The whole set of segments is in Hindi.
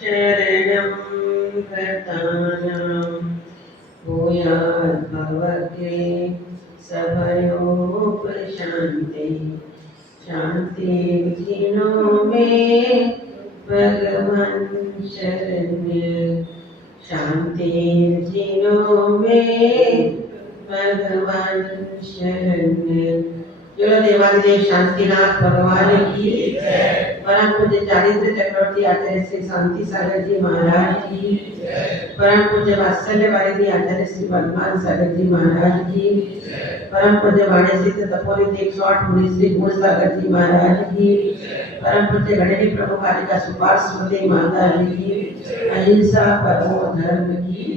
शरणं गतानां भूयाद्भवते सभयोपशान्ते शान्तिर्जिनो मे भगवन् शरण्य शान्तिर्जिनो मे भगवन् शरण्य। जो देवादिदेव शांतिनाथ भगवान की परम पूज्य चारित्र चक्रवर्ती आचार्य श्री शांति सागर जी महाराज की, परम पूज्य वात्सल्य वारिधि आचार्य श्री वर्धमान सागर जी महाराज की, परम पूज्य वाणी सिद्ध तपोनिधि 108 मुनि श्री गुण सागर जी महाराज की, परम पूज्य गणेश प्रभु कालिका सुपार सुमति माता जी की, अहिंसा परमो धर्म की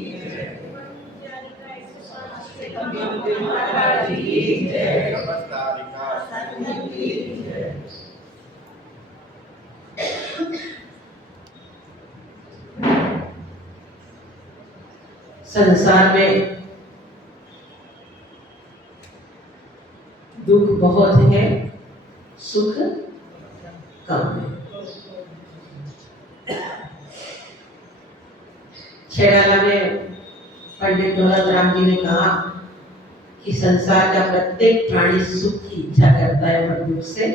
संसार में दुख बहुत है, सुख कम है। छेड़ाला में पंडित दौलत राम जी ने कहा कि संसार का प्रत्येक प्राणी सुख की इच्छा करता है पर दुख से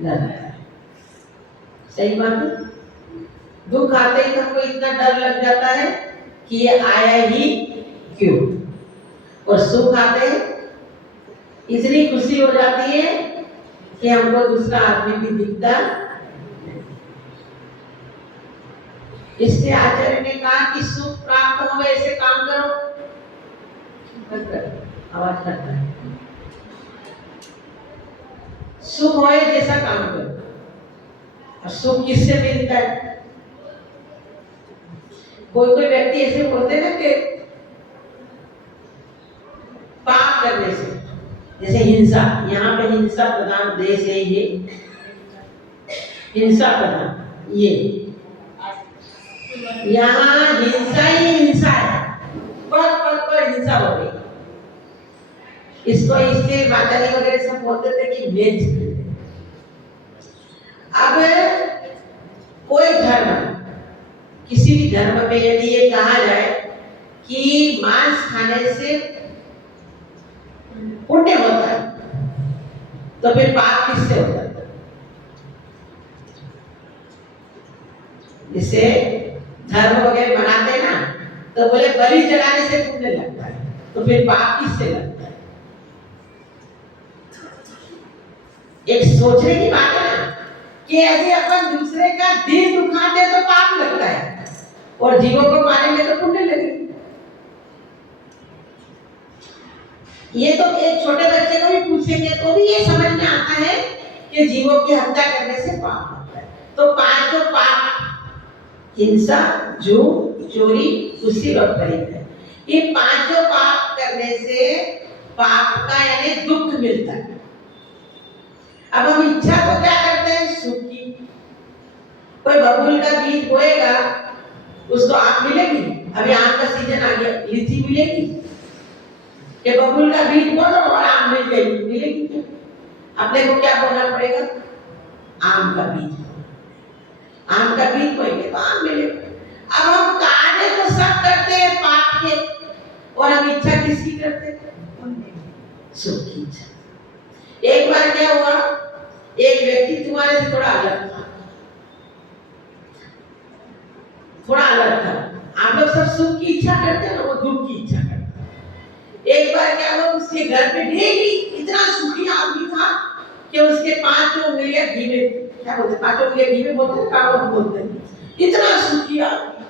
डरता है। सही बात है। दुख आते ही हमको इतना डर लग जाता है कि ये आया ही क्यों, और सुख आते हैं इतनी खुशी हो जाती है कि हमको दूसरा आदमी भी दिखता। इसलिए आचार्य ने कहा कि सुख प्राप्त हो ऐसे काम करो। आवाज करता है, सुख होए जैसा काम करो। और सुख किससे मिलता है? कोई कोई व्यक्ति ऐसे बोलते हैं ना कि पाप करने से, जैसे हिंसा, यहाँ पे हिंसा प्रधान देश है, ये हिंसा प्रधान, ये यहाँ हिंसा ही हिंसा है, पल पल पर हिंसा हो रही। इसको इसलिए माताजी वगैरह सब बोलते थे कि वेज। अब कोई धर्म, किसी भी धर्म में यदि ये कहा जाए कि मांस खाने से पुण्य होता है, तो फिर पाप किससे होता है? जैसे धर्म वगैरह बनाते ना, तो बोले बलि चढ़ाने से पुण्य लगता है, तो फिर पाप किससे लगता है? एक सोचने की बात है ना कि यदि अपन दूसरे का दिल दुखाते तो पाप लगता है, और जीवों को मारेंगे तो पुण्य लगेगा। ये तो एक छोटे बच्चे को भी पूछेंगे तो भी ये समझ में आता है कि जीवों की हत्या करने से पाप होता है। तो पांचों पाप, हिंसा, झूठ, चोरी, कुशी और परिग्रह, ये पांचों पाप करने से पाप का यानी दुख मिलता है। अब हम इच्छा को क्या करते हैं? सुख की। कोई बबूल का बीज बोएगा, उसको आम मिलेगी। अभी आम का सीजन आ गया, लीची मिलेगी। कि बबूल का बीज बोलो और आम मिल गई, मिलेगी क्या? अपने को क्या बोलना पड़ेगा? आम का बीज। आम का बीज बोएंगे तो आम मिलेगा। अब हम कार्य तो सब करते हैं पाप के, और हम इच्छा किसकी करते हैं? सुख की इच्छा। एक बार क्या हुआ, एक व्यक्ति तुम्हारे से थोड़ा अलग था, थोड़ा अलग था। आप लोग सब सुख की इच्छा करते हैं ना, वो दुख की इच्छा करते हैं। एक बार क्या हुआ, उसके घर पे डेली इतना सुखी आदमी था कि उसके 5 उंगलियां घी में, क्या बोलते, 5 उंगलियां घी में बोलते हैं, कारों बोलते हैं, इतना सुखी आदमी।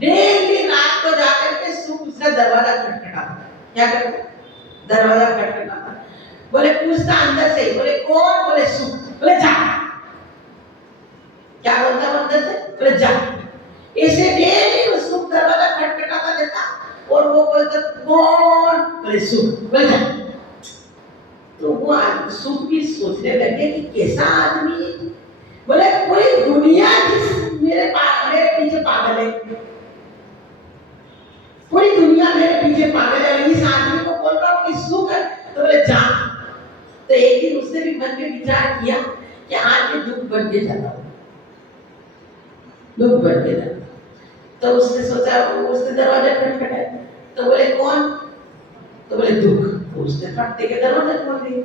डेली रात को जाकर के सुख उसका दरवाजा खटखटाता। क्या करता? दरवाजा खटखटाता। बोले पूछता अंदर से, बोले कौन? बोले सुख। बोले जा। क्या बोलता अंदर से? बोले जा। इसे डेली वो सुख दरवाजा खटखटाता रहता, और वो बोलता कौन? बोले सुख। बोले जा। तो वो सुख भी सोचने लगे कि कैसा आदमी है। बोले पूरी दुनिया मेरे पीछे पागल है, पूरी दुनिया मेरे पीछे पागल है, इस आदमी को बोल रहा हूँ कि सुख है, तो बोले जा। तो एक दिन उसने भी मन में विचार किया कि आज मैं दुख बन के जाता हूँ। दुख भर के दर्द। तो उसने सोचा, उसने दरवाजा खटखटाया, तो बोले कौन? तो बोले दुख। तो उसने फटते के दरवाजा खोल दिया।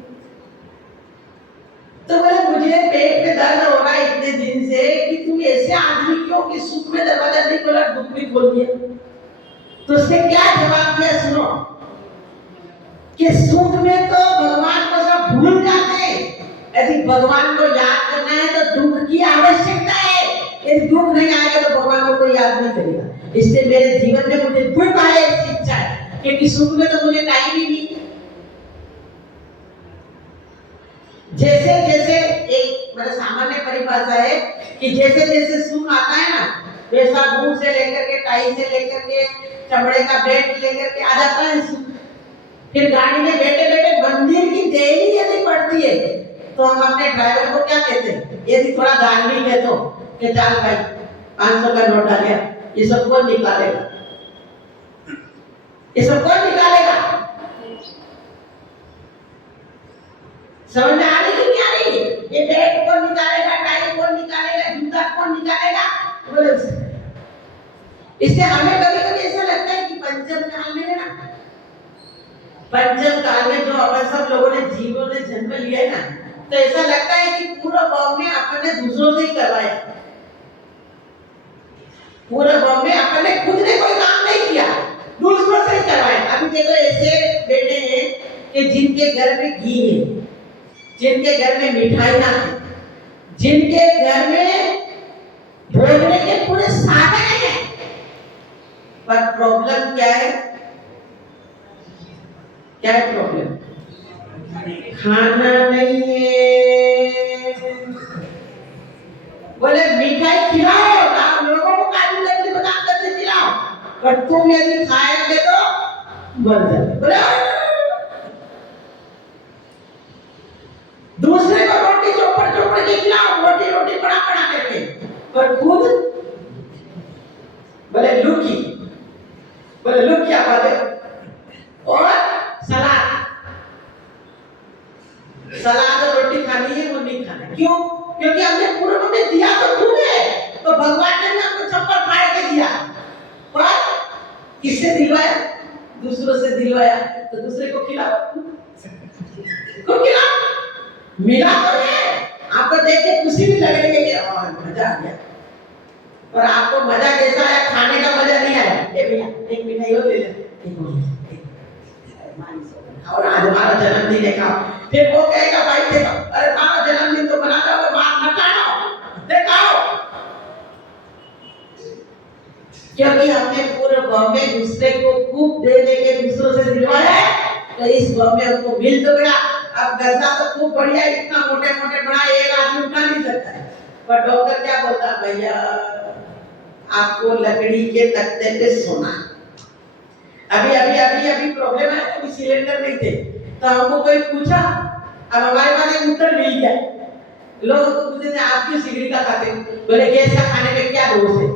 तो बोले मुझे पेट में दर्द हो रहा है इतने दिन से कि तुम ऐसे आदमी क्यों कि सुख में दरवाजा नहीं खोला, दुख भी खोल दिया। तो उसने क्या जवाब दिया सुनो, कि सुख में तो भगवान को सब भूल जाते हैं, यदि भगवान को याद करना है तो दुख की आवश्यकता है। यदि दुख नहीं आएगा तो भगवान को कोई याद नहीं करेगा। इसलिए मेरे जीवन में मुझे दुख आए इसकी इच्छा है, क्योंकि सुख में तो मुझे टाइम ही नहीं। जैसे जैसे एक मतलब सामान्य परिभाषा है कि जैसे जैसे सुख आता है ना, वैसा बूट से लेकर के, टाई से लेकर के, चमड़े का बेल्ट लेकर के आ जाता है सुख। फिर गाड़ी में बैठे बैठे मंदिर की देरी यदि पड़ती है तो हम अपने ड्राइवर को क्या कहते हैं, यदि थोड़ा धार्मिक है तो कि चल भाई 500 का नोट डालिया, ये सब कौन निकालेगा? ये सब कौन निकालेगा? समझ में आ रही कि नहीं आ रही? ये बैग कौन निकालेगा, टाई कौन निकालेगा, जूता कौन निकालेगा? बोले इससे हमें कभी कभी ऐसा लगता है कि पंचम काल में ना, पंचम काल में जो अपन सब लोगों ने जीवों ने जन्म लिया है ना, तो ऐसा लगता है कि पूरा गांव में अपन ने दूसरों से ही करवाया। पूरा गांव में अपन ने खुद ने कोई काम नहीं किया, दूसरों से ही करवाया। अभी देखो ऐसे बेटे हैं कि जिनके घर में घी है, जिनके घर में मिठाइयां हैं, जिनके घर में भोजन के पूरे साधन हैं, पर प्रॉब्लम क्या है? क्या है प्रॉब्लम? खाना नहीं है। बोले मिठाई खिलाओ, आप लोगों को काजू कतली बादाम कतली खिलाओ, पर तुम यदि खाएंगे तो मर जाओगे। बोले दूसरे को रोटी चौपड़ चौपड़ के खिलाओ, रोटी रोटी बड़ा बड़ा करके, पर खुद बोले लुकी, बोले लुक क्या बात है। और सलाद, सलाद और रोटी खानी है, वो नहीं खाना। क्यों? क्योंकि हमने पूर्व में दिया तो खूब है, तो भगवान ने भी हमको चप्पल फाड़ के दिया, पर किससे दिलवाया? दूसरों से दिलवाया। तो दूसरे को खिलाओ, को खिलाओ, मिला तो है। आपको देख के खुशी भी लग रही है कि मजा आ गया, और आपको मजा कैसा आया? खाने का मजा नहीं आया। ए भैया एक मिठाई और ले ले, और आज हमारा जन्मदिन है का, फिर वो कहेगा भाई देखो, अरे हमारा जन्मदिन तो मना दो, मार मत खाओ, देखाओ। क्योंकि हमने पूरे गांव में दूसरे को खूब दे दे के दूसरों से दिलवाया है, तो इस गांव में हमको मिल तो गया। अब गद्दा तो खूब बढ़िया, इतना मोटे मोटे बड़ा एक आदमी उठा नहीं सकता है, पर डॉक्टर क्या बोलता, भैया आपको लकड़ी के तख्ते पे सोना। अभी अभी अभी अभी प्रॉब्लम है, अभी सिलेंडर नहीं थे, तो हमको कोई पूछा, अब हमारे पास एक उत्तर मिल गया। लोग को पूछते थे आप क्यों सिगड़ी का खाते? बोले गैस का खाने में क्या दोष है?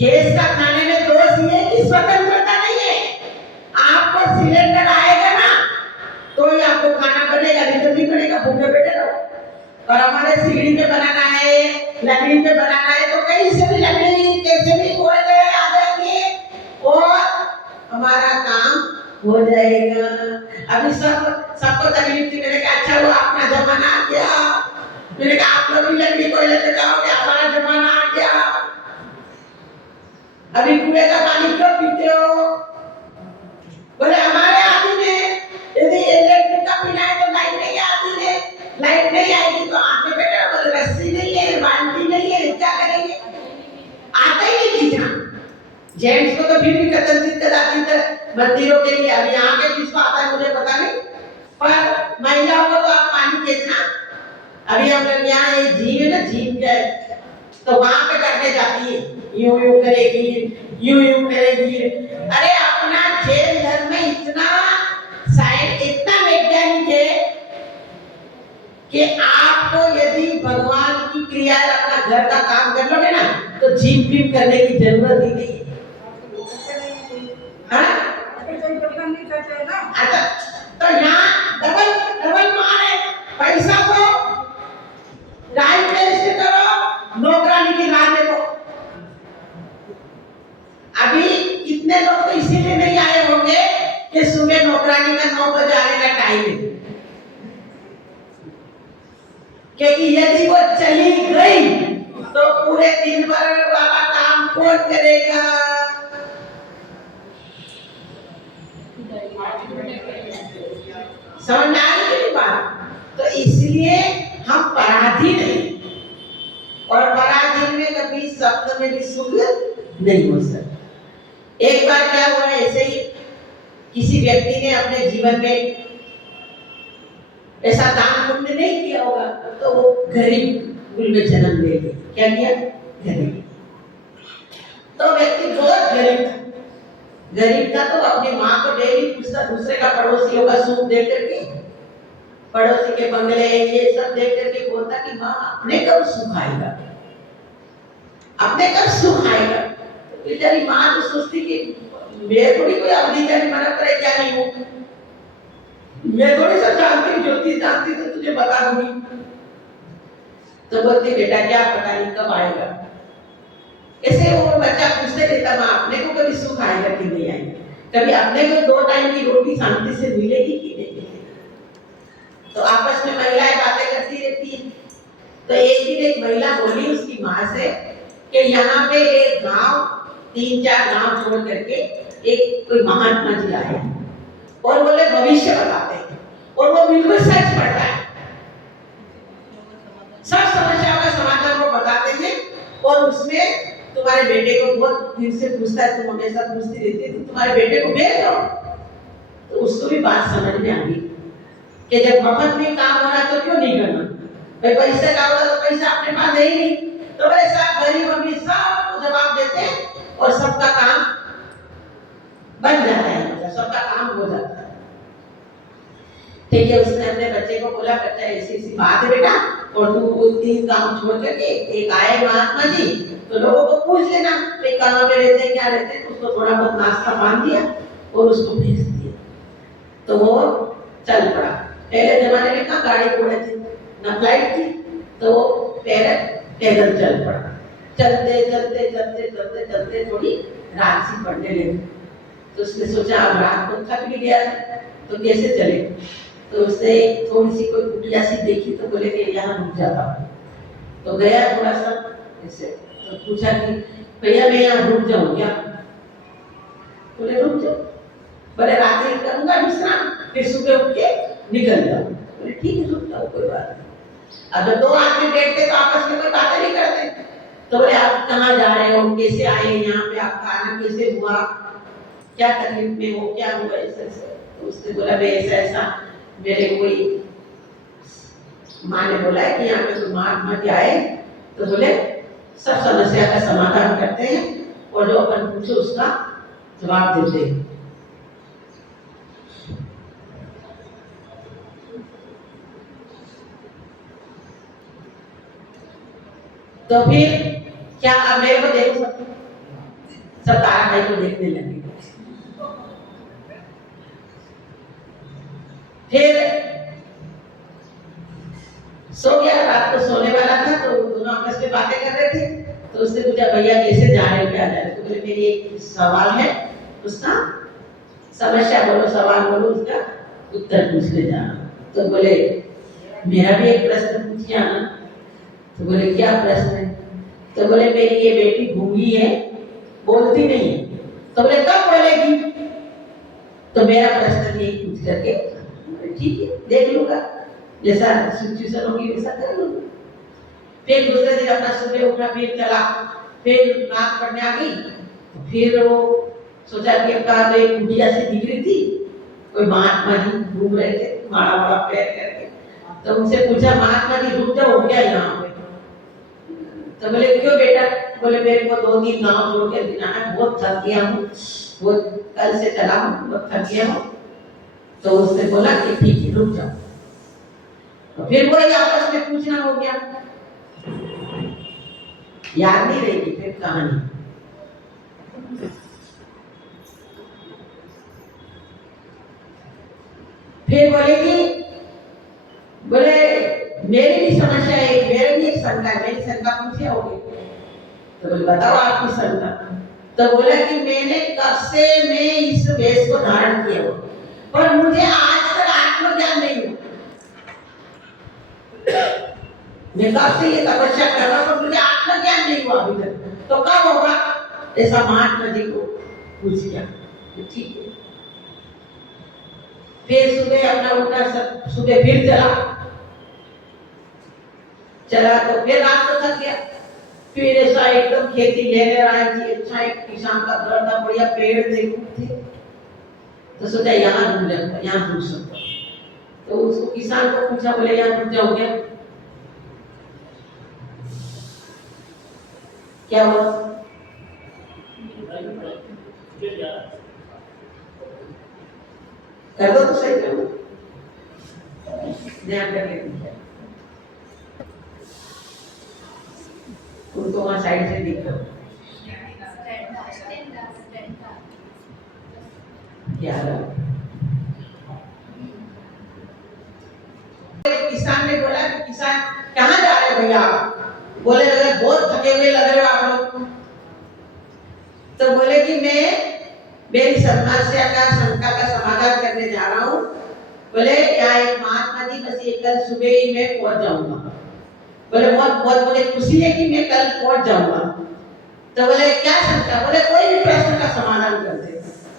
गैस का खाने में दोष ये कि स्वतंत्रता नहीं है। आपको सिलेंडर आएगा ना तो ही आपको खाना बनेगा, नहीं तो नहीं बनेगा, भूखे बैठे रहो। और हमारे सिगड़ी पे बनाना है, लकड़ी पे बनाना है, तो कहीं से भी लकड़ी कैसे भी कोयले आ जाएंगे और हमारा काम हो जाएगा। अभी सबको तकलीफ थी, मैंने कहा अच्छा वो अपना जमाना आ गया, मैंने कहा आप लोग भी लकड़ी कोयले पे जाओगे, हमारा जमाना आ गया। अभी कुएं का पानी क्यों पीते हो? बोले हमारे आदि में यदि इलेक्ट्रिक का पीना है तो लाइट नहीं आती है, लाइट नहीं आएगी तो आंखें बैठे रहो, बोले रस्सी नहीं है, बाल्टी नहीं है, क्या करेंगे? आता ही नहीं खींचना। जेंट्स को तो फिर भी कतरती जाती है मंदिरों के लिए, अभी यहाँ के किसको आता है मुझे पता नहीं, पर महिलाओं को तो आप पानी खींचना। अभी हम लोग यहाँ ये झील है ना, झील है, तो वहां पे करने जाती है, यूं यूं करेगी, यूं यूं करेगी। अरे अपना जैन धर्म में इतना साइंस, इतना वैज्ञानिक है कि आपको यदि भगवान की क्रिया अपना घर का काम कर लोगे ना तो झीम फीम करने की जरूरत ही नहीं है। अच्छा, तो यहाँ डबल डबल मारे, पैसा को टाइम वेस्ट करो, नौकरानी की राह देखो। कि सुबह नौकरानी का 9 बजे आने का टाइम है, क्योंकि यदि वो चली गई तो पूरे दिन भर वाला काम कौन करेगा? समझ में आ रही है बात? तो इसलिए हम पराधीन नहीं, और पराधीन में कभी सप्त में भी सुख नहीं हो सकता। एक बार क्या हुआ, ऐसे ही किसी व्यक्ति ने अपने जीवन में ऐसा दान पुण्य नहीं किया होगा, तो वो गरीब कुल में जन्म ले गए। क्या किया? गरीब। तो व्यक्ति बहुत गरीब था, गरीब था तो अपनी माँ को डेली पूछता, दूसरे का पड़ोसियों का सुख देख करके, पड़ोसी के बंगले ये सब देख करके बोलता कि माँ अपने कब सुख आएगा, अपने कब सुख आएगा। तो बेचारी माँ तो सोचती कि मैं थोड़ी कोई अधिकारी मना करे क्या नहीं हूँ, मैं थोड़ी सब जानती, ज्योतिष जानती तो तुझे बता दूंगी। तो बोलती बेटा क्या पता नहीं कब आएगा। ऐसे वो बच्चा पूछते रहता, माँ अपने को कभी सुख आएगा कि नहीं आएगा, कभी अपने को 2 टाइम की रोटी शांति से मिलेगी कि नहीं मिलेगी। तो आपस में महिलाएं बातें करती रहती है। तो एक दिन एक महिला बोली उसकी माँ से कि यहाँ पे एक गांव 3-4 गांव छोड़ करके एक कोई महात्मा जी आए और बोले भविष्य बताते हैं, और वो बिल्कुल सच पड़ता है, सब समस्याओं का समाधान वो बताते हैं। और उसमें तुम्हारे बेटे को बहुत दिन से पूछता है, तुम हमेशा पूछती रहती है, तो तुम्हारे बेटे को भेज दो। तो उसको भी बात समझ में आ गई कि जब मफत में काम हो रहा तो क्यों नहीं करना, भाई पैसे का होता तो पैसा अपने पास है ही नहीं। तो वैसा गरीब अमीर सब जवाब देते हैं और सबका काम बन जाता है, मतलब सबका काम हो जाता है। ठीक है, उसने अपने बच्चे को बोला, बच्चा ऐसी ऐसी बात है बेटा, और तू 3 गांव छोड़ करके एक आए महात्मा जी, तो लोगों को पूछ लेना भाई कहाँ पे रहते हैं, क्या रहते हैं। उसको थोड़ा बहुत नाश्ता बांध दिया और उसको भेज दिया। तो वो चल पड़ा। पहले जमाने में कहाँ गाड़ी घोड़े थे, ना फ्लाइट थी, तो वो पैदल चल पड़ा। चलते चलते चलते चलते चलते थोड़ी रात सी पड़ने लगी। तो उसने सोचा अब रात को थक भी गया तो कैसे चले। तो उसने थोड़ी सी कोई कुटिया सी देखी तो बोले कि यहाँ रुक जाता हूँ। तो गया थोड़ा सा ऐसे, तो पूछा कि भैया मैं यहाँ रुक जाऊँ क्या? बोले रुक जाओ। बोले रात्रि करूँगा विश्राम, फिर सुबह उठ के निकल जाओ। बोले ठीक है रुक जाओ, कोई बात नहीं। अब 2 आदमी बैठते तो आपस में कोई बातें नहीं करते। तो बोले आप कहाँ जा रहे हो, कैसे आए यहाँ पे, आपका आना कैसे हुआ, क्या तकलीफ में हो, क्या हुआ ऐसे। तो उसने बोला भाई ऐसा ऐसा मेरे कोई माँ ने बोला है कि यहाँ पे कोई महात्मा जी आए, तो बोले सब समस्या का समाधान करते हैं और जो अपन पूछो उसका जवाब देते हैं। तो फिर क्या अब मेरे को देखो, सब तारा भाई को देखने लगे। फिर सो गया, रात को सोने वाला था, तो दोनों आपस में बातें कर रहे थे। तो उसने पूछा भैया कैसे जा रहे हो, क्या जा रहे हो? तो बोले मेरी एक सवाल है, उसका समस्या बोलो, सवाल बोलो, उसका उत्तर पूछने जाना। तो बोले मेरा भी एक प्रश्न पूछिए ना। तो बोले क्या प्रश्न है? तो बोले मेरी ये बेटी गूंगी है, बोलती नहीं है। तो बोले कब बोलेगी? तो मेरा प्रश्न यही पूछ करके ठीक है देख लूंगा, जैसा सिचुएशन होगी वैसा कर लूंगा। फिर दूसरे दिन अपना सुबह उठा, फिर चला, फिर रात पड़ने आ गई। तो फिर वो सोचा कि अब कहा तो एक कुटिया से दिख रही थी, कोई महात्मा जी घूम रहे थे बड़ा बड़ा पैर करके। तो उनसे पूछा महात्मा जी रुक जाओ क्या यहाँ पे? तो बोले क्यों बेटा? बोले मेरे को 2-3 गांव छोड़ के जाना है, बहुत थक गया हूँ, बहुत कल से चला हूँ, बहुत थक गया हूँ। तो उसने बोला कि ठीक है रुक जाओ। तो फिर वही आपस में पूछना हो गया, याद नहीं रहेगी फिर कहानी। फिर बोलेगी, बोले मेरी भी समस्या है, मेरी भी एक शंका है, मेरी शंका पूछे होगे। तो बोले बताओ आपकी शंका। तो बोला कि मैंने कब से मैं इस वेश को धारण किया हो, पर मुझे आज तक आत्मज्ञान नहीं हुआ। मैं कब से ये तपस्या कर रहा हूं, पर मुझे आत्मज्ञान नहीं हुआ अभी तक, तो कब होगा? ऐसा महात्मा जी को पूछ लिया। ठीक है, फिर सुबह अपना उठा, सब सुबह फिर चला तो फिर रात को थक गया। फिर ऐसा एकदम खेती लेने आए थी, अच्छा एक किसान का घर था, बढ़िया पेड़ देखो थे, तो सोचा यहाँ डूब जाता, यहाँ डूब सकता। तो उसको किसान को पूछा, बोले यहाँ डूब जाओगे? क्या हुआ? कर दो तो सही करो, ध्यान कर लेते उनको वहां साइड से दिख रहा किसान ने बोला कि किसान कहाँ जा रहे हो भैया? बोले लगे बहुत थके हुए लग रहे हो आप लोग। तो बोले कि मैं मेरी समस्या का शंका का समाधान करने जा रहा हूँ। बोले यहाँ एक महात्मा जी, बस ये कल सुबह ही मैं पहुंच जाऊंगा। बोले बहुत मुझे खुशी है कि मैं कल पहुंच जाऊंगा। तो बोले क्या शंका? बोले कोई भी प्रश्न का समाधान कर दे।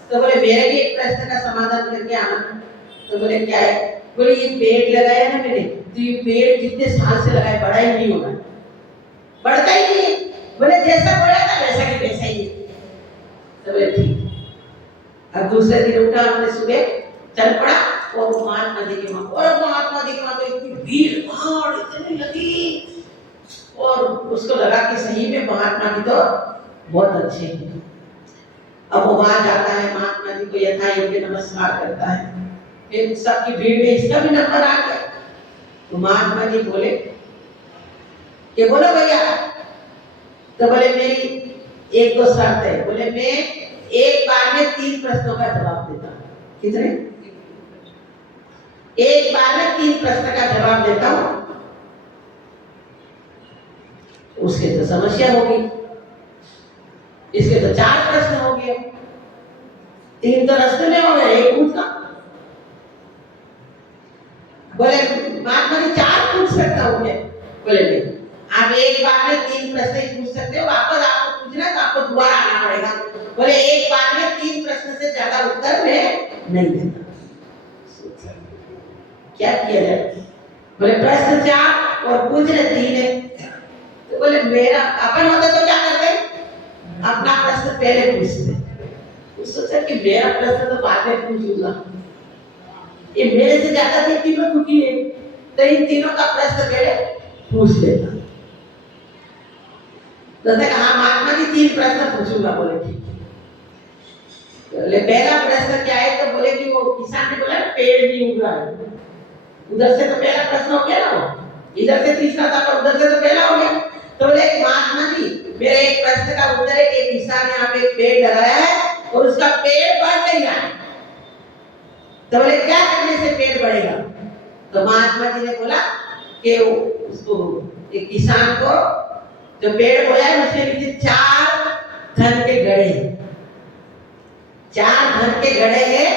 तो बोले मेरे भी एक प्रश्न का समाधान करके आना। तो बोले क्या है? बोले ये पेड़ लगाया ना मैंने, तो ये पेड़ कितने साल से लगाया, बड़ा ही नहीं होगा, बढ़ता ही नहीं। बोले जैसा बढ़ा था वैसा की वैसा ही है। तो बोले ठीक। अब दूसरे दिन उठा, हमने सुबह चल पड़ा और महात्मा जी के वहां, और महात्मा जी के वहां तो इतनी भीड़ भाड़ इतनी लगी, और उसको लगा कि सही में महात्मा जी तो बहुत अच्छे हैं। अब वो वहां जाता है, महात्मा जी को यथा योग्य नमस्कार करता है। फिर सबकी भीड़ में इसका भी नंबर आ गया। तो महात्मा जी बोले कि बोलो भैया। तो बोले मेरी एक दो शर्त है। बोले मैं एक बार में 3 प्रश्नों का जवाब देता हूँ। कितने? एक बार में 3 प्रश्न का जवाब देता हूँ। उसके तो समस्या होगी, इसके तो 4 प्रश्न हो गए, 3 तो रास्ते में हो गए, एक पूछना। बोले महात्मा जी 4 पूछ सकता हूँ मैं? बोले नहीं, आप एक बार में 3 प्रश्न ही पूछ सकते हो, वापस आपको पूछना तो आपको दोबारा आना पड़ेगा। बोले एक बार में 3 प्रश्न से ज्यादा उत्तर मैं नहीं देता। क्या किया जाए? बोले प्रश्न 4 और पूछने 3 है। तो बोले मेरा अपन होता तो क्या करते? अपना प्रश्न पहले पूछते। सोचा कि मेरा प्रश्न तो बाद में पूछूंगा, ये मेरे से ज्यादा ये तीनों दुखी है, तो इन तीनों का प्रश्न पहले पूछ लेता। तो कहा महात्मा जी 3 प्रश्न पूछूंगा। बोले ठीक है। बोले पहला प्रश्न क्या है? तो बोले कि वो किसान ने बोला पेड़ नहीं उग रहा है। उधर से तो पहला प्रश्न हो गया ना, वो इधर से तीसरा था पर उधर से तो पहला हो गया। तो बोले महात्मा जी मेरे एक प्रश्न का उत्तर है कि किसान यहाँ पे पेड़ लगाया है और उसका पेड़ बढ़ नहीं रहा है। तो बोले क्या करने से पेड़ बढ़ेगा? तो महात्मा जी ने बोला कि उसको एक किसान को जो पेड़ बोया है उसके नीचे 4 धन के गड़े हैं, 4 धन के गड़े हैं,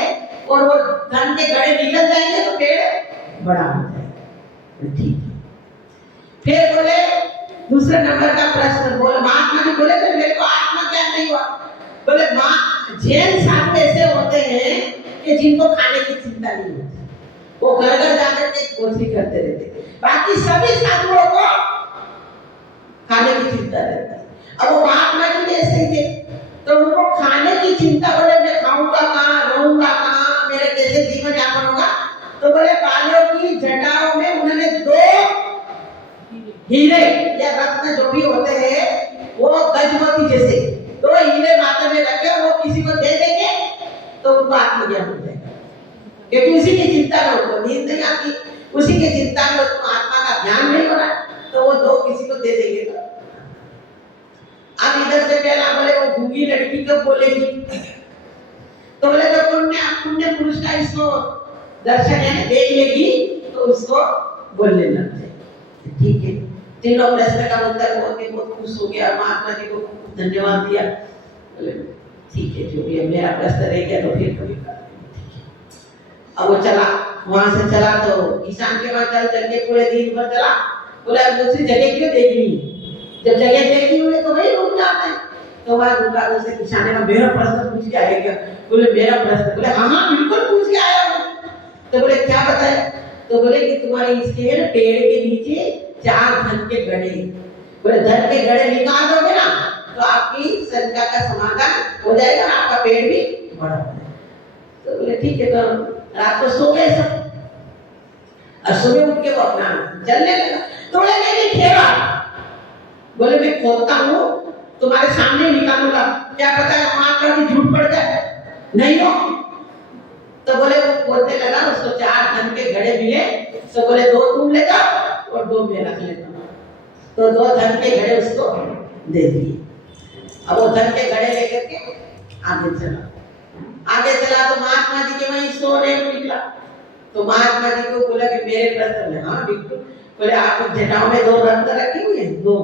और वो धन के गड़े निकल जाएंगे तो पेड़ बड़ा हो जाएगा। ठीक है। फिर बोले दूसरे नंबर का प्रश्न, बोले महात्मा जी बोले तो मेरे को आत्मज्ञान नहीं हुआ। बोले जैन साधु ऐसे होते हैं कि जिनको खाने की चिंता नहीं होती, वो घर घर जाकर के कोशिश करते रहते, बाकी सभी साधुओं को खाने की चिंता रहती है। अब वो महात्मा जी भी ऐसे ही थे, तो उनको खाने की चिंता, बोले मैं खाऊंगा कहाँ, रहूंगा कहाँ, मेरे कैसे जीवन यापन होगा। तो बोले बालों की जटाओं में उन्होंने 2 हीरे या रत्न जो भी होते हैं वो गजमती जैसे 2 हीरे माथे में रखे, वो किसी को दे देंगे तो उनको आत्मज्ञान हो जाएगा, क्योंकि उसी की चिंता में उनको नींद नहीं आती, उसी की चिंता में उसको आत्मा का ज्ञान नहीं हो रहा, तो वो 2 किसी को दे देंगे। अब इधर से पहला बोले वो गूंगी लड़की को बोलेगी, तो बोले तो पुण्य पुरुष का इसको दर्शन है देख लेगी तो उसको बोलने लग जाए। ठीक है। तीनों प्रश्न का उत्तर बहुत खुश हो गया, महात्मा जी को धन्यवाद दिया। बोले ठीक है, जो भी है, मेरा प्रश्न रह गया तो फिर कभी कर लेंगे। अब वो चला, वहां से चला तो किसान के वहां चल चल के पूरे दिन भर चला। बोला दूसरी जगह क्यों देखनी, जब जगह देखी हुई तो वही रुक जाते हैं। तो वहां रुका, उसे किसान ने कहा मेरा प्रश्न पूछ के आए क्या? बोले मेरा प्रश्न। बोले हाँ हाँ बिल्कुल पूछ के आया हूँ। तो बोले क्या बताया? तो बोले कि तुम्हारे इसके पेड़ के नीचे 4 धन के गड़े, बोले धन के गड़े निकाल दोगे ना तो आपकी शंका का समाधान हो जाएगा, आपका पेड़ भी बड़ा हो जाएगा। तो बोले ठीक है। तो रात को सो गए सब, और सुबह उठ के वो अपना चलने लगा। तो बोले नहीं ठहरा, बोले मैं खोदता हूँ तुम्हारे सामने निकालूंगा, क्या पता है वहां पर भी झूठ पड़ जाए, नहीं हो। तो बोले वो खोदने लगा, उसको 4 धन के घड़े मिले। तो बोले 2 तुम ले जाओ और 2 मैं रख लेता हूँ। तो 2 धन के घड़े उसको दे दिए। अब वो धन के घड़े लेकर के आगे चला। तो महात्मा जी के वहीं सोने को निकला। तो महात्मा जी को बोला कि मेरे प्रश्न में, हाँ बिल्कुल। बोले आप जटाओं में 2 रत्न रखे हुए हैं? 2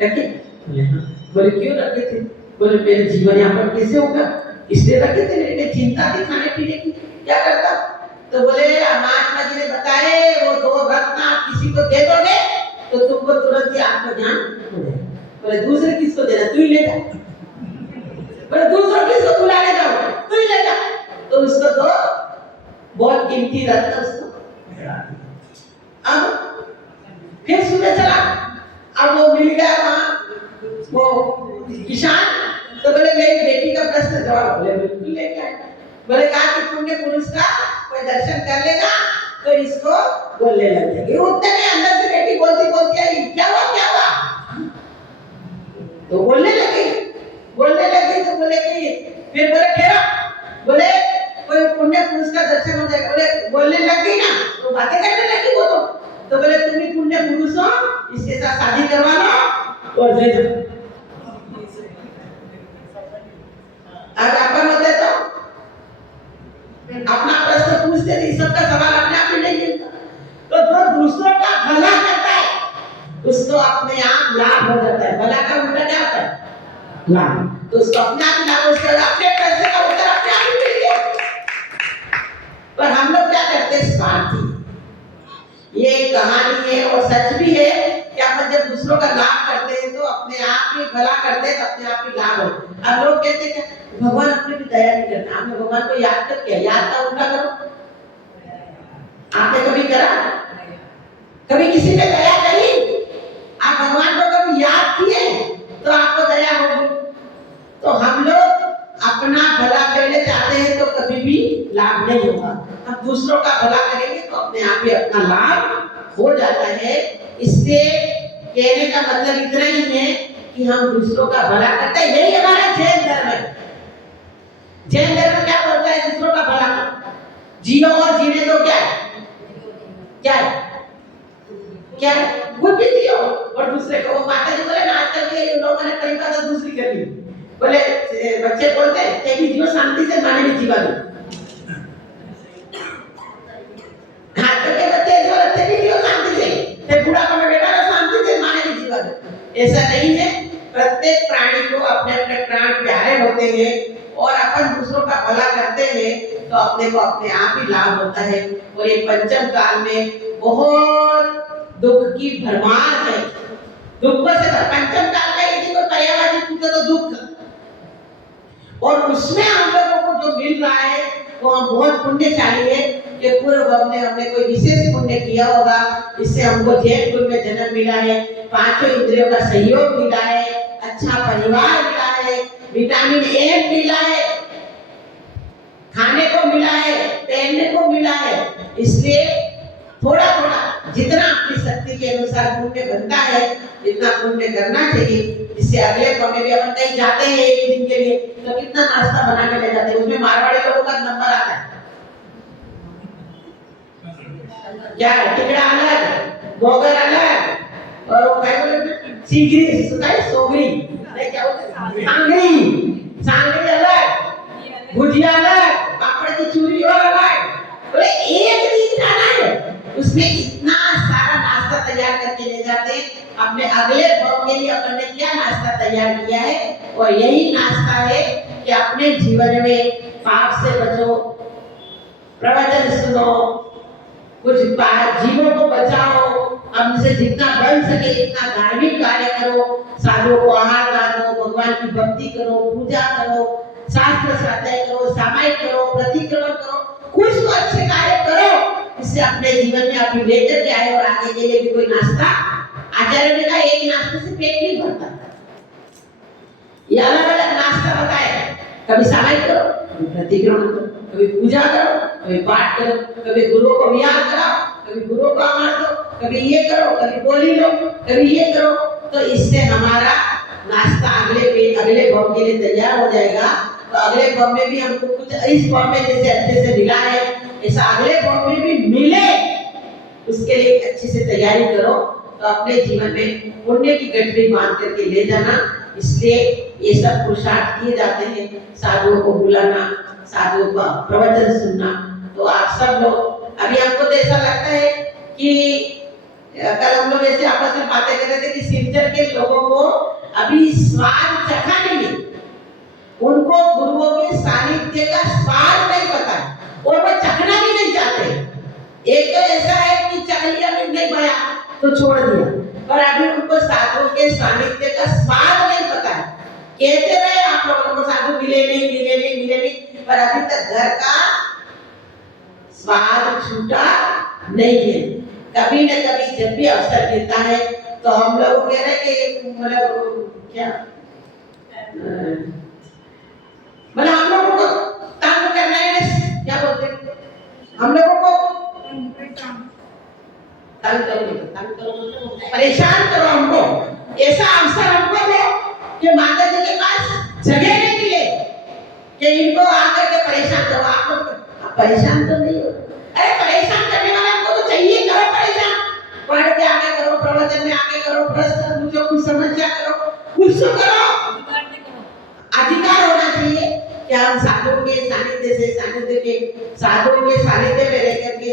रखे। बोले हाँ। बोले क्यों रखे थे? बोले मेरे जीवन यापन कैसे होगा इसलिए रखे थे, मेरी चिंता थी खाने पीने की, क्या करता। तो बोले महात्मा जी ने बताए वो 2 रत्न आप किसी को दे दोगे तो तुमको तुरंत ही आत्मज्ञान हो जाएगा। बोले दूसरे किसको देना, तू ही ले जा। बोले दूसरा किसको बुलाने जाओ, तू ही ले जा। तो उसको 2 बहुत कीमती रत्न उसको। अब फिर सुबह चला, अब वो मिल गया वहां वो किसान। तो बोले मेरी बेटी का प्रश्न जवाब। बोले बिल्कुल लेके आए। बोले कहा कि पुण्य पुरुष का कोई दर्शन कर लेगा तो इसको बोलने लग जाएगी। उतने में अंदर से बेटी बोलती बोलती आई, क्या हुआ? तो बोलने लगी। तो बोले कि फिर बोले ठहरा, बोले कोई पुण्य पुरुष का दर्शन हो जाएगा। बोले बोलने लगी ना तो बातें करने लगी वो तो बोले तुम भी पुण्य पुरुष हो, इसके साथ शादी करवा लो और ले जाओ। आज अपन होते तो अपना प्रश्न पूछते थे, सबका सवाल अपने आप ही नहीं मिलता। तो जो दूसरों का भला करता है उसको अपने आप लाभ हो जाता है। भला का उल्टा क्या होता है? लाभ। तो उसको अपने आप लाभ, उसको अपने पैसे का उत्तर अपने आप ही मिल गया। पर हम लोग क्या करते हैं? स्वार्थी। ये कहानी है और सच भी है कि अपन जब दूसरों का लाभ करते हैं तो अपने आप ही भला करते हैं तो अपने आप ही लाभ हो। अब लोग कहते हैं भगवान अपने भी दया नहीं करता, आपने भगवान को याद कर क्या? याद का उल्टा करो। आपने कभी करा? कभी किसी पे दया करी? आप भगवान को कभी याद किए तो आपको दया होगी। तो हम लोग अपना भला करने चाहते हैं तो कभी भी लाभ नहीं होगा। हम दूसरों का भला करेंगे तो अपने आप ही अपना लाभ हो जाता है। इसलिए कहने का मतलब इतना ही है कि हम दूसरों का भला करते हैं। यही हमारा जैन धर्म है। जैन धर्म क्या बोलता है? दूसरों का भला करो, जियो और जीने दो। क्या है? बुद्धि दियो और दूसरे को। माता जी बोले ना आजकल के लोगों ने परिपक्वता दूसरी कर ली। बोले बच्चे बोलते हैं कि जीव शांति से माने भी जीवा दो। आजकल के बच्चे जो रहते हैं जीव शांति से, फिर बूढ़ा को बेटा शांति से माने भी जीवा दो। ऐसा नहीं है। प्रत्येक प्राणी को अपने अपने प्राण प्यारे होते हैं और अपन दूसरों का भला करते हैं तो अपने को अपने आप ही लाभ होता है। और ये पंचम काल में बहुत दुख की भरमार है। दुखों से पंचम काल का यदि कोई पर्यावरण पूछे तो दुख, और उसमें हम लोगों को जो मिल रहा है वो हम बहुत पुण्यशाली है कि पूर्व हमने कोई विशेष पुण्य किया होगा, इससे हमको जैन कुल में जन्म मिला है, 5 इंद्रियों का सहयोग मिला है, अच्छा परिवार मिला है, विटामिन ए मिला है, खाने को मिला है, पहनने को मिला है। इसलिए थोड़ा थोड़ा जितना अपनी शक्ति के अनुसार पुण्य बनता है जितना पुण्य करना चाहिए। इससे अगले समय भी अपन कहीं जाते हैं एक दिन के लिए तो कितना नाश्ता बना के ले जाते हैं, उसमें मारवाड़ी लोगों का नंबर आता है। क्या टिकड़ा अलग, गोगर अलग, और वो क्या बोलते हैं सीगरी, सुताई सोगरी, नहीं क्या बोलते हैं सांगरी अलग, भुजिया अलग, पापड़ की चूरी और अलग। बोले एक दिन खाना है उसमें इतना सारा नाश्ता तैयार करके ले जाते हैं। अपने अगले भव के लिए अपन ने क्या नाश्ता तैयार किया है और यही नाश्ता है कि अपने जीवन में पाप से बचो, प्रवचन सुनो, कुछ जीवों को बचाओ, हमसे जितना बन सके इतना धार्मिक कार्य करो, साधुओं को आहार दान दो, भगवान की भक्ति करो, पूजा करो, शास्त्र स्वाध्याय करो, सामायिक करो, प्रतिक्रमण करो, कुछ तो अच्छे कार्य करो। इससे अपने जीवन में आप लेकर के आए और आगे के लिए भी कोई नाश्ता, आचार्य ने कहा एक नाश्ते से पेट नहीं भरता, ये अलग अलग नाश्ता बताया। कभी सामायिक करो, कभी प्रतिक्रमण करो, कभी पूजा करो, कभी पाठ करो, कभी गुरु को याद कराओ, कभी गुरु को आहार दो, कभी ये करो, कभी बोली लो, कभी ये करो। तो इससे हमारा नाश्ता अगले भव के लिए तैयार हो जाएगा। तो अगले भव में भी हमको कुछ इस भव में जैसे अच्छे से मिला है, ऐसा अगले भव में भी मिले, उसके लिए अच्छे से तैयारी करो। तो अपने जीवन में पुण्य की गठरी बांध करके ले जाना। इसलिए ये सब पुरुषार्थ किए जाते हैं, साधुओं को बुलाना, साधुओं का प्रवचन सुनना। तो आप सब लोग, अभी हमको तो ऐसा लगता है कि कल हम लोग ऐसे आपस में बातें कर रहे थे कि सिलचर के लोगों को अभी स्वाद चखा नहीं है, उनको गुरुओं के सानिध्य का स्वाद नहीं पता है और वो चखना भी नहीं चाहते। एक तो ऐसा है कि चख लिया फिर नहीं पाया तो छोड़ दिया, पर अभी उनको साधुओं के सानिध्य का स्वाद नहीं पता है। कहते रहे आप लोगों को साधु मिले नहीं, पर अभी तक घर का स्वाद छूटा नहीं है। कभी न कभी जब भी अवसर मिलता है तो हम लोग कह रहे कि मतलब क्या मतलब हम लोगों को तंग करना है, क्या बोलते हैं हम लोगों को तंग करो, परेशान करो हमको, ऐसा अवसर हमको दो कि माता जी के पास जगह नहीं मिले कि इनको आकर के परेशान करो। आप लोग परेशान तो नहीं हो, अरे परेशान करने वाला हमको तो चाहिए, करो परेशान, पढ़ के आगे करो, प्रवचन में आगे करो, प्रश्न पूछो, कुछ समस्या करो, कुछ तो करो। अधिकार होना चाहिए कि हम साधुओं के सानिध्य से, साधुओं के सानिध्य में रहकर के,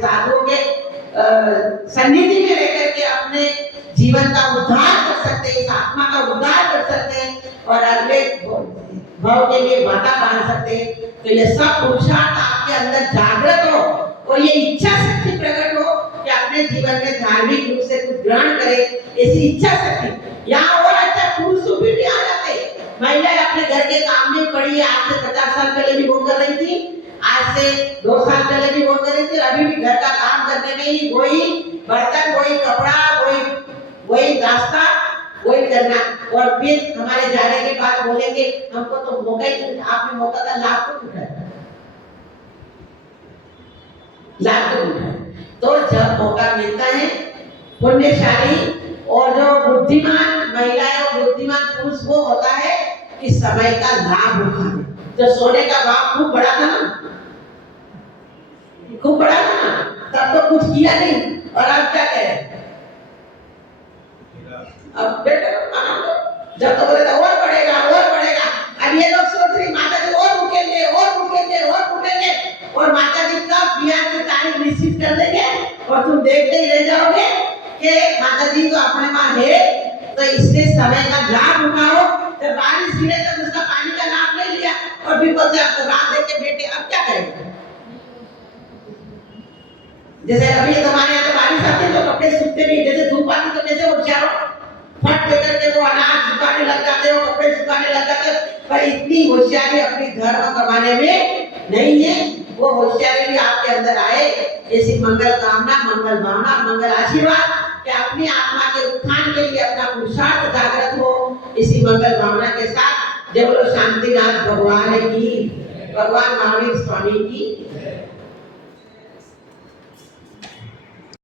साधुओं के सन्निधि में रहकर के अपने जीवन का उद्धार कर सकते हैं, इस आत्मा का उद्धार कर सकते हैं और अगले भाव के लिए वादा बांध सकते हैं। तो ये सब पुरुषार्थ आपके अंदर जागृत हो और ये इच्छा शक्ति प्रकट हो कि अपने जीवन में धार्मिक रूप से कुछ ग्रहण करे, ऐसी इच्छा शक्ति। यहाँ और अच्छा पुरुष भी आ जाते, महिलाएं अपने घर के काम में पड़ी है, आज से 50 साल पहले भी वो कर रही थी, आज से 2 साल पहले भी वो कर रही थी, अभी भी घर का काम करने में ही वही बर्तन, वही कपड़ा, वही नाश्ता, वही करना। और फिर हमारे जाने के बाद बोलेंगे हमको तो मौका ही नहीं, आपने मौका का लाभ तो उठाया, लाभ तो उठाया। तो जब मौका मिलता है, पुण्यशाली और जो बुद्धिमान महिलाएं और बुद्धिमान पुरुष वो होता है कि समय का लाभ उठाने। तो सोने का भाव खूब बड़ा था ना, खूब बड़ा था ना, तब तो कुछ किया नहीं, और अब क्या करें, अब बेटे जब तो बोले और बढ़ेगा, अब ये लोग सोच रही माता जी और रुकेंगे, और माता जी का बिहार की तारीख निश्चित कर देंगे और तुम देखते ही रह जाओगे कि माता जी तो अपने माँ है। तो इसलिए समय का लाभ उठाओ। जब बारिश गिरे तब उसका पानी का लाभ नहीं लिया और फिर बोलते अब रात देख के बेटे अब क्या करेंगे। जैसे अभी तुम्हारे यहाँ तो बारिश आती है तो कपड़े सूखते नहीं, जैसे धूप आती तो कैसे होशियार हो, फट करके वो अनाज सुखाने लग जाते हो, कपड़े सुखाने लग जाते हो। पर इतनी होशियारी अपनी धर्म कमाने में नहीं है, वो होशियारी भी आपके अंदर आए। ऐसी मंगल कामना, मंगल भावना, मंगल आशीर्वाद कि अपनी आत्मा के उत्थान के लिए अपना पुरुषार्थ जागृत हो। इसी मंगल भावना के साथ जय बोलो शांतिनाथ भगवान की, भगवान महावीर स्वामी की।